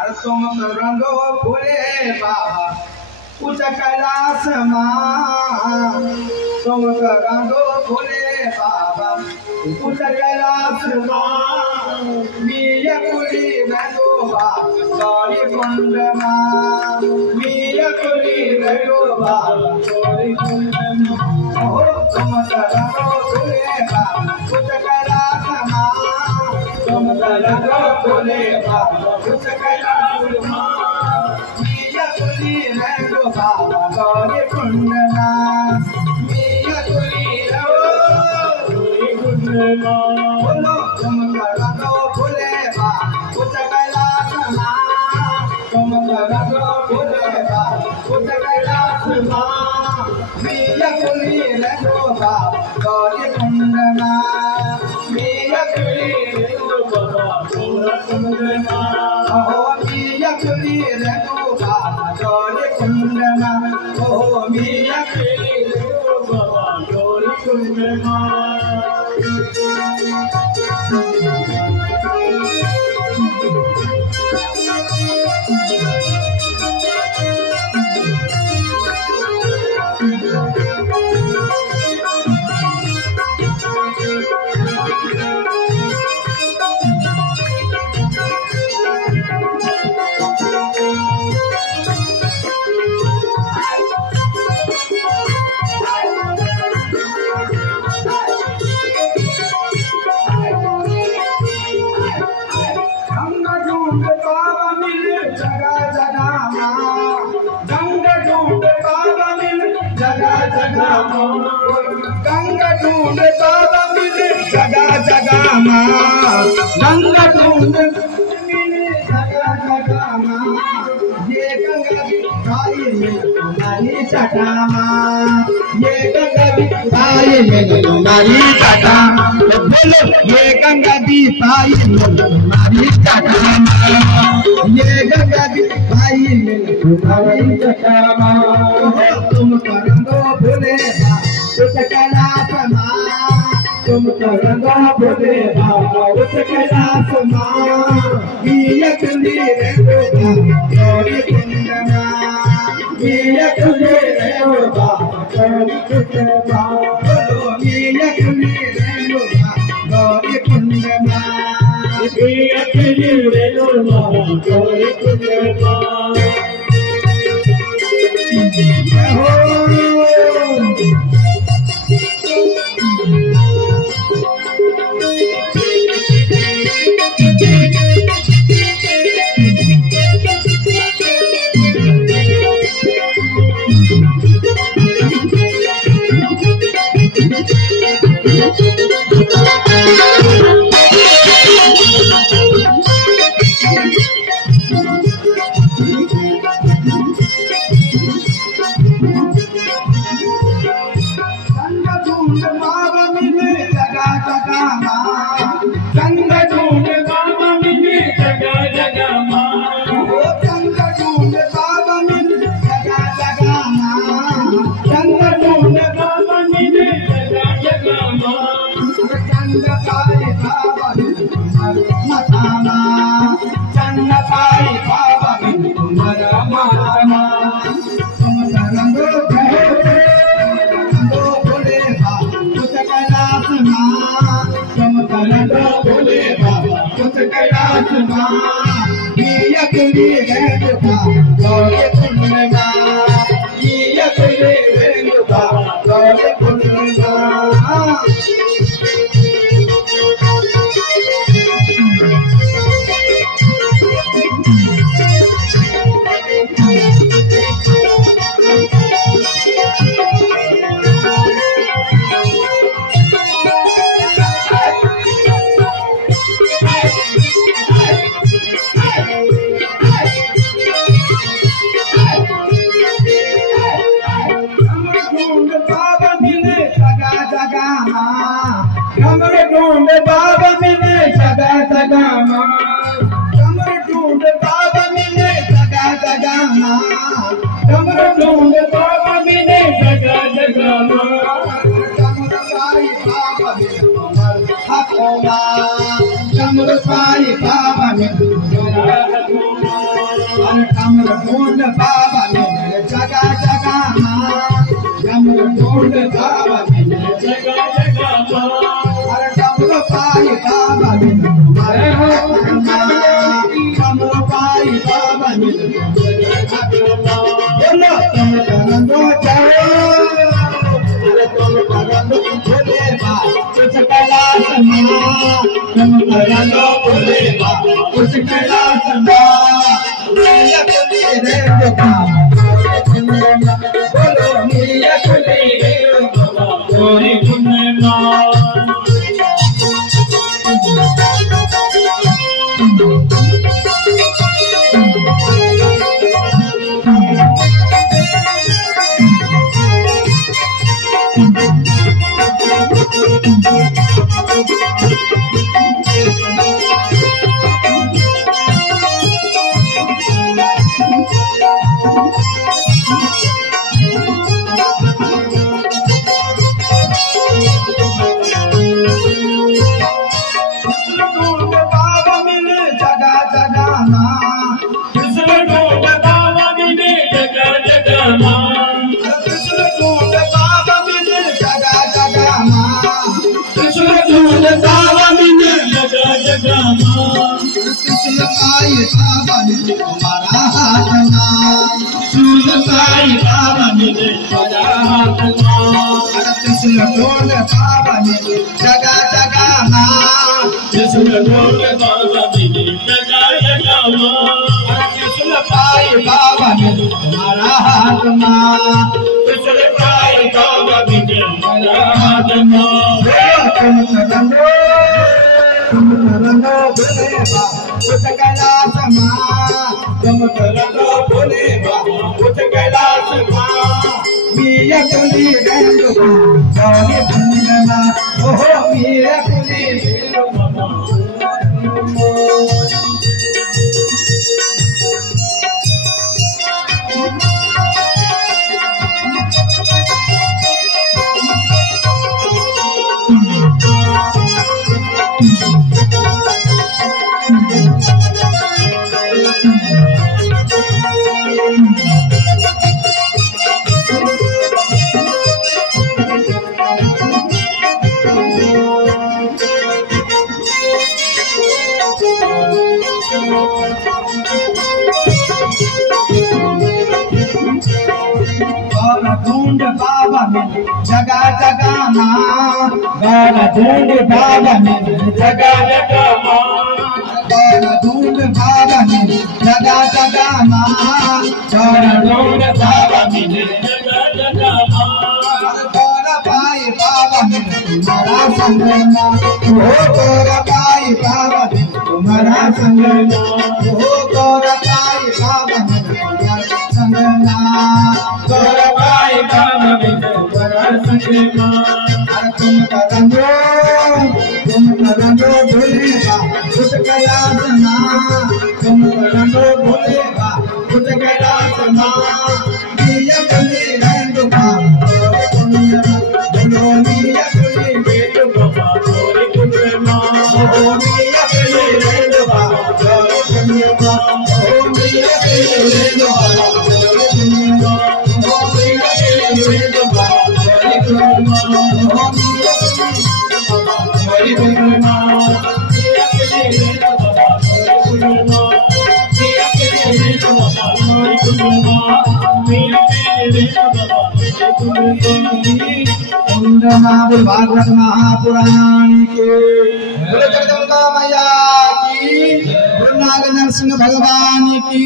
अरे तुम रंगो भोले बाबा उच्च कैलाश मां, तुम रंगो भोले बाबा उच्च कैलाश मां, मिया कुली रंगो बाबा गौरी कुंड मां, मिया कुली रंगो बाबा गौरी कुंड मां। ओ तुम रंगो भोले बाबा उच्च कैलाश मां, तुम रंगो भोले बाबा उच्च कैलाश मां, मिया कुली रंगो बाबा गौरी कुंड मां, मिया कुली बोलो तुम रंगो भोले बाबा उच्च कैलाश मां, तुम रंगो भोले बाबा उच्च कैलाश मां, मिया कुली रंगो बाबा गौरी कुंड मां, मिया कुली रंगो बाबा गौरी कुंड मां। ओ मिया कुली रंगो बाबा गौरी कुंड मां, ओ मिया कुली रंगो बाबा गौरी कुंड मां। गंगा ढूंढ बाबा मिले जगह जगह मां, गंगा ढूंढ मिले जगह जगह मां, ये गंगा भी भाई मिल तुम्हारी जटा मां, ये गंगा भी भाई मिल तुम्हारी जटा मां, बोलो ये गंगा भी भाई मिल तुम्हारी जटा मां, ये गंगा भी भाई मिल तुम्हारी जटा मां। तुम रंगो भोले उच्च कैलाश मां, तुम रंगो भोले बाबा उच्च कैलाश मां, मिया कुली रंगो बाबा गौरी कुंड मां, मिया कुली रंगो बाबा गौरी कुंड मां, बोलो मिया कुली रंगो बाबा गौरी कुंड मां, मिया कुली रंगो बाबा गौरी कुंड मां। ढूंढ बाबा मिले जगा जगा माँ डमरू ढूंढ बाबा मिले जगा जगा माँ अरे डमरू पाई बाबा मिले तुम्हारे हाथ माँ डमरू पाई बाबा मिले बोलो तुम करंदो जाओ अरे तुम करंदो भोले बा कुछ कैलाश माँ तुम करंदो भोले बा कुछ कैलाश माँ मिया कुली रे बाबा बोलो मिया कुली रे बाबा गोरी कुने माँ तुम्हारा हाथ माँ सुलताई बाबा मिले तुम्हारा हाथ माँ त्रिशूल ढूंढ बाबा मिले जगा जगा माँ त्रिशूल ढूंढ बाबा मिले जगा जगा माँ त्रिशूल पाई बाबा मिले तुम्हारा हाथ माँ त्रिशूल पाई बाबा मिले तुम्हारा हाथ माँ तुम करंदो भोले बा कुछ कैलाश माँ तुम करंदो भोले बा कुछ कैलाश माँ मिया कुली गंगो गौरी भंगना ओहो मिया कुली ढूंढ बाबा मिले जगा जगा माँ गौरा ढूंढ बाबा मिले जगा जगा माँ गौरा ढूंढ बाबा मिले जगा जगा माँ गौरा ढूंढ बाबा मिले जगा जगा माँ गौरा पाई बाबा मिले तुम्हारा संगना ओ गौरा पाई बाबा मिले तुम्हारा संगना ओ गौरा पाई बाबा मिले तुम्हारा संगना गौरा पाई बाबा मिले तुम्हारा संगना तुम करंदो भोले बा कुछ कैलाश माँ तुम करंदो भोले बा कुछ कैलाश माँ मिया कुली रंग बा बोलो मिया कुली बेटो बाबा गोरी कुने माँ ओ मिया कुली रंग बा गोरी कुने माँ ओ मिया कुली रंग बा गोरी कुने माँ ओ मिया कुली रंग बा गोरी कुने माँ ओ मिया गोरी कुने माँ मिया कुली रंग बा गोरी कुने माँ मिया कुली रंग बा गोरी कुने माँ मिया कुली रंग बा भागवत महापुराण के बोले जगदम्बा मैया की गुरु नाग नरसिंह भगवान की